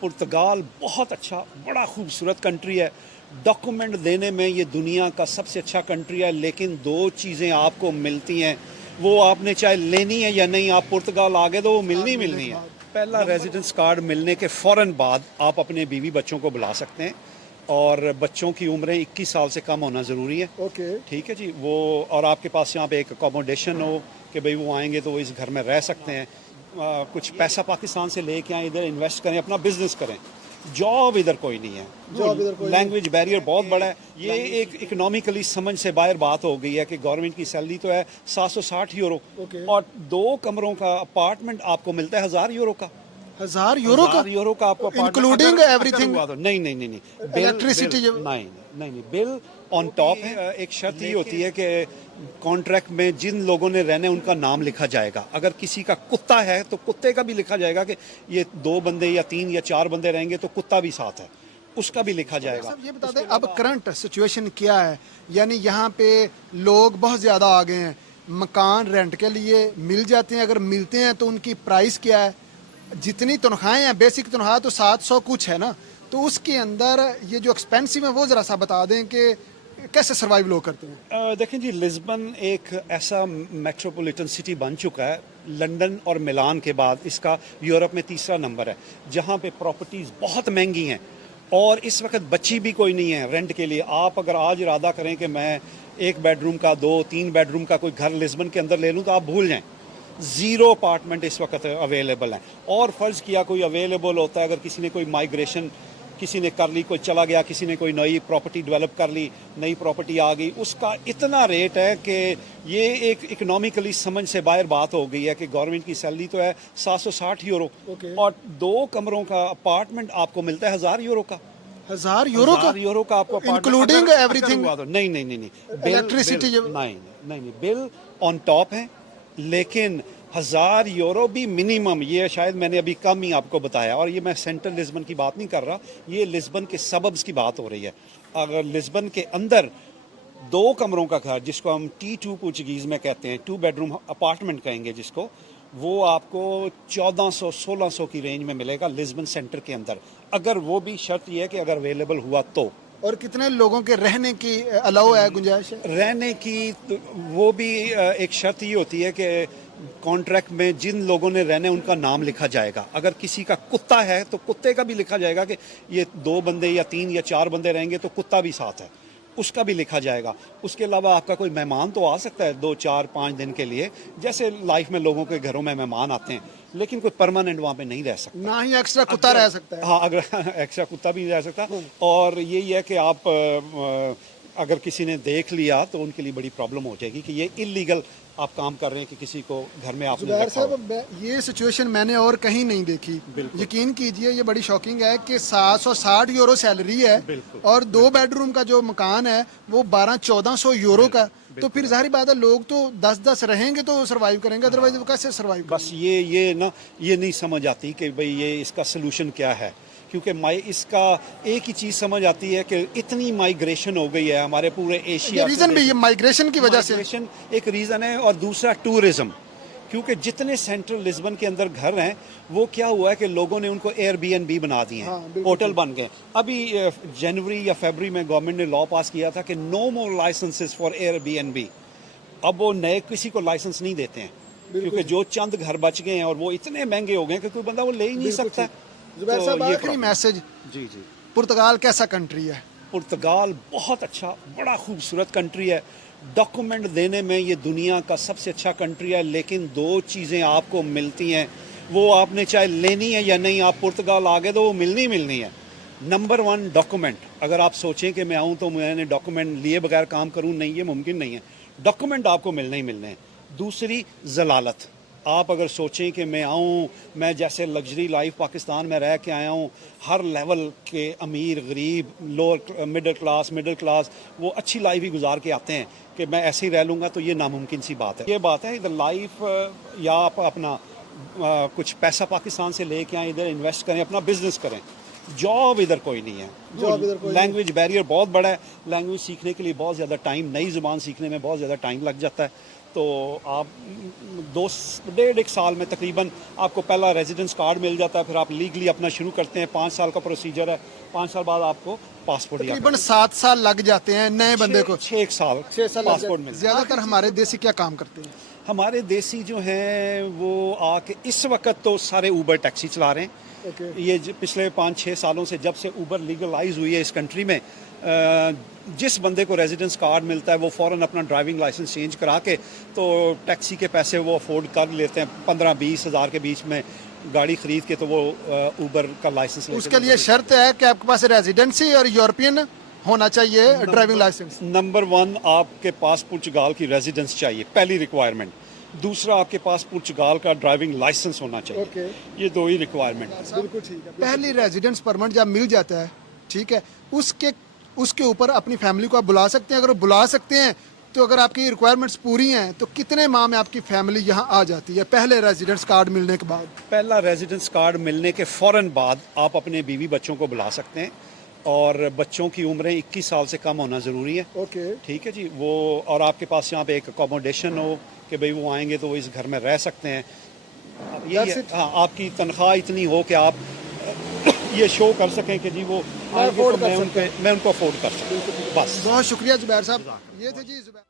पुर्तगाल बहुत अच्छा, बड़ा खूबसूरत कंट्री है। डॉक्यूमेंट देने में ये दुनिया का सबसे अच्छा कंट्री है, लेकिन दो चीज़ें आपको मिलती हैं, वो आपने चाहे लेनी है या नहीं, आप पुर्तगाल आ गए तो वो मिलनी ही मिलनी है। पहला रेजिडेंस कार्ड मिलने के फ़ौरन बाद आप अपने बीवी बच्चों को बुला सकते हैं, और बच्चों की उम्रें 21 साल से कम होना ज़रूरी है। ओके। ठीक है जी। वो और आपके पास यहाँ पे एक अकोमोडेशन हो कि भाई वो आएंगे तो वो इस घर में रह सकते हैं। कुछ पैसा पाकिस्तान से लेके आए, इधर इन्वेस्ट करें, अपना बिजनेस करें। जॉब इधर कोई नहीं है, जॉब इधर कोई लैंग्वेज बैरियर बहुत बड़ा है। ये एक इकोनॉमिकली समझ से बाहर बात हो गई है कि गवर्नमेंट की सैलरी तो है 760 यूरो, ओके। और 2 कमरों का अपार्टमेंट आपको मिलता है 1000 यूरो का। 1000 यूरो का 1000 यूरो का आपको इंक्लूडिंग एवरीथिंग, नहीं नहीं नहीं नहीं, बिल इलेक्ट्रिसिटी बिल- नहीं नहीं नहीं, बिल ऑन टॉप है। एक शर्त ही होती है कि कॉन्ट्रैक्ट में जिन लोगों ने रहना है उनका नाम लिखा जाएगा। अगर किसी का कुत्ता है तो कुत्ते का भी लिखा जाएगा कि ये 2 बंदे या 3 या 4 बंदे रहेंगे तो कुत्ता भी साथ है, उसका भी लिखा जाएगा। सब ये बता दें अब करंट सिचुएशन क्या है, यानी यहाँ पे लोग बहुत ज़्यादा आ गए हैं, मकान रेंट के लिए मिल जाते हैं, अगर मिलते हैं तो उनकी प्राइस क्या है, जितनी तनख्वाहें हैं, बेसिक तनख्वाह तो 700 कुछ है ना, तो उसके अंदर ये जो एक्सपेंसिव है वो ज़रा सा बता दें कि कैसे सर्वाइव लोग करते हैं। देखें जी, लिस्बन एक ऐसा मेट्रोपॉलिटन सिटी बन चुका है, लंदन और मिलान के बाद इसका यूरोप में तीसरा नंबर है, जहाँ पे प्रॉपर्टीज़ बहुत महंगी हैं, और इस वक्त बची भी कोई नहीं है रेंट के लिए। आप अगर आज इरादा करें कि मैं 1 बेडरूम का 2-3 बेडरूम का कोई घर लिस्बन के अंदर ले लूँ तो आप भूल जाएं। 0 अपार्टमेंट इस वक्त अवेलेबल हैं। और फ़र्ज़ किया कोई अवेलेबल होता है, अगर किसी ने कोई माइग्रेशन किसी ने कर ली, कोई चला गया, किसी ने कोई नई प्रॉपर्टी डेवलप कर ली, नई प्रॉपर्टी आ गई, उसका इतना रेट है कि ये एक इकोनॉमिकली समझ से बाहर बात हो गई है कि गवर्नमेंट की सैलरी तो है 760 यूरो, ओके। और 2 कमरों का अपार्टमेंट आपको मिलता है 1000 यूरो का। 1000 यूरो का 1000 यूरो का आपको इंक्लूडिंग एवरीथिंग, नहीं नहीं नहीं नहीं, इलेक्ट्रिसिटी नहीं नहीं नहीं, बिल ऑन टॉप है। लेकिन 1000 यूरो भी मिनिमम, ये शायद मैंने अभी कम ही आपको बताया, और ये मैं सेंट्रल लिस्बन की बात नहीं कर रहा, ये लिस्बन के सबब्स की बात हो रही है। अगर लिस्बन के अंदर 2 कमरों का घर, जिसको हम T2 पोर्चुगीज़ में कहते हैं, 2 बेडरूम अपार्टमेंट कहेंगे जिसको, वो आपको 1400-1600 की रेंज में मिलेगा लिस्बन सेंटर के अंदर, अगर वो भी शर्त ये है कि अगर अवेलेबल हुआ तो। और कितने लोगों के रहने की अलाउ है, गुंजाइश है? रहने की वो भी एक शर्त ही होती है कि कॉन्ट्रैक्ट में जिन लोगों ने रहना है उनका नाम लिखा जाएगा। अगर किसी का कुत्ता है तो कुत्ते का भी लिखा जाएगा कि ये 2 बंदे या 3 या 4 बंदे रहेंगे तो कुत्ता भी साथ है, उसका भी लिखा जाएगा। उसके अलावा आपका कोई मेहमान तो आ सकता है 2-4-5 दिन के लिए, जैसे लाइफ में लोगों के घरों में मेहमान आते हैं, लेकिन कोई परमानेंट वहाँ पे नहीं रह सकता। ना ही एक्स्ट्रा कुत्ता रह सकता है। हाँ, अगर एक्स्ट्रा कुत्ता भी नहीं रह सकता। और यही है कि आप अगर किसी ने देख लिया तो उनके लिए बड़ी प्रॉब्लम हो जाएगी कि ये इलीगल आप काम कर रहे हैं कि किसी को घर में आपने जुबैर रखा हो। साहब, ये सिचुएशन मैंने और कहीं नहीं देखी। यकीन कीजिए ये बड़ी शॉकिंग है कि 760 यूरो सैलरी है, और 2 बेडरूम का जो मकान है वो 1200-1400 यूरो का। तो फिर जाहिर बात है लोग तो 10-10 रहेंगे तो सरवाइव करेंगे, अदरवाइज वो कैसे सरवाइव करेंगे? बस ये ना, ये नहीं समझ आती कि भाई ये इसका सलूशन क्या है, क्योंकि इसका एक ही चीज़ समझ आती है कि इतनी माइग्रेशन हो गई है हमारे पूरे एशिया। रीजन भी ये माइग्रेशन की वजह से माइग्रेशन एक रीज़न है, और दूसरा टूरिज्म, क्योंकि जितने सेंट्रल लिस्बन के अंदर घर हैं वो क्या हुआ है कि लोगों ने उनको एयरबीएनबी बना दिए हैं, होटल बन गए। अभी जनवरी या फरवरी में गवर्नमेंट ने लॉ पास किया था कि no more licences for Airbnb. अब वो नए किसी को लाइसेंस नहीं देते हैं, क्योंकि जो चंद घर बच गए हैं और वो इतने महंगे हो गए हैं कि कोई बंदा वो ले ही नहीं सकता। जुबैर साहब, आखिरी मैसेज, जी जी, पुर्तगाल कैसा कंट्री है? पुर्तगाल बहुत अच्छा, बड़ा खूबसूरत कंट्री है। डॉक्यूमेंट देने में ये दुनिया का सबसे अच्छा कंट्री है, लेकिन दो चीज़ें आपको मिलती हैं, वो आपने चाहे लेनी है या नहीं, आप पुर्तगाल आ गए तो वो मिलनी ही मिलनी है। Number 1 document. अगर आप सोचें कि मैं आऊँ तो मैंने डॉक्यूमेंट लिए बगैर काम करूँ, नहीं, ये मुमकिन नहीं है। डॉक्यूमेंट आपको मिलने ही मिलने हैं। दूसरी जलालत, आप अगर सोचें कि मैं आऊँ, मैं जैसे लग्जरी लाइफ पाकिस्तान में रह के आया हूँ, हर लेवल के अमीर गरीब लोअर मिडिल क्लास वो अच्छी लाइफ ही गुजार के आते हैं कि मैं ऐसे ही रह लूँगा, तो ये नामुमकिन सी बात है। ये बात है इधर लाइफ, या आप अपना कुछ पैसा पाकिस्तान से लेके आए, इधर इन्वेस्ट करें, अपना बिजनेस करें। जॉब इधर कोई नहीं है, जॉब इधर कोई लैंग्वेज बैरियर बहुत बड़ा है, लैंग्वेज सीखने के लिए बहुत ज़्यादा टाइम, नई ज़ुबान सीखने में बहुत ज़्यादा टाइम लग जाता है। तो आप 1.5 साल में तकरीबन आपको पहला रेजिडेंस कार्ड मिल जाता है, फिर आप लीगली अपना शुरू करते हैं। 5 साल का प्रोसीजर है, 5 साल बाद आपको पासपोर्ट तकरीबन 7 साल लग जाते हैं नए बंदे को। 6 साल 6 साल पासपोर्ट मिल। ज्यादातर हमारे देसी क्या काम करते हैं? हमारे देसी जो हैं वो आके इस वक्त तो सारे ऊबर टैक्सी चला रहे हैं। ये पिछले 5-6 सालों से जब से ऊबर लीगलाइज हुई है इस कंट्री में, जिस बंदे को रेजिडेंस कार्ड मिलता है वो फ़ौरन अपना ड्राइविंग लाइसेंस चेंज करा के तो टैक्सी के पैसे वो अफोर्ड कर लेते हैं। 15-20 हज़ार के बीच में गाड़ी खरीद के तो वो ऊबर का लाइसेंस लेते। उसके लिए शर्त है कि आपके पास रेजिडेंसी और यूरोपियन होना चाहिए ड्राइविंग लाइसेंस। नंबर 1 आपके पास पुर्तगाल की रेजिडेंस चाहिए, पहली रिक्वायरमेंट। दूसरा आपके पास पुर्तगाल का ड्राइविंग लाइसेंस होना चाहिए। ये 2 ही रिक्वायरमेंट। बिल्कुल ठीक है। पहली रेजिडेंस परमिट जब मिल जाता है, ठीक है, उसके ऊपर अपनी फैमिली को आप बुला सकते हैं। अगर बुला सकते हैं तो अगर आपकी रिक्वायरमेंट्स पूरी हैं तो कितने माह में आपकी फैमिली यहाँ आ जाती है पहले रेजिडेंस कार्ड मिलने के बाद? पहला रेजिडेंस कार्ड मिलने के फ़ौरन बाद आप अपने बीवी बच्चों को बुला सकते हैं, और बच्चों की उम्रें 21 साल से कम होना ज़रूरी है। ओके, ठीक है जी। वो और आपके पास यहाँ पे एक अकोमोडेशन हो कि भाई वो आएंगे तो वो इस घर में रह सकते हैं। अब यही है, हाँ, आपकी तनख्वाह इतनी हो कि आप ये शो कर सकें कि जी वो आएंगे तो मैं उनको अफोर्ड कर सकूँ, बस। बहुत शुक्रिया जुबैर साहब। ये थे जी जुबैर।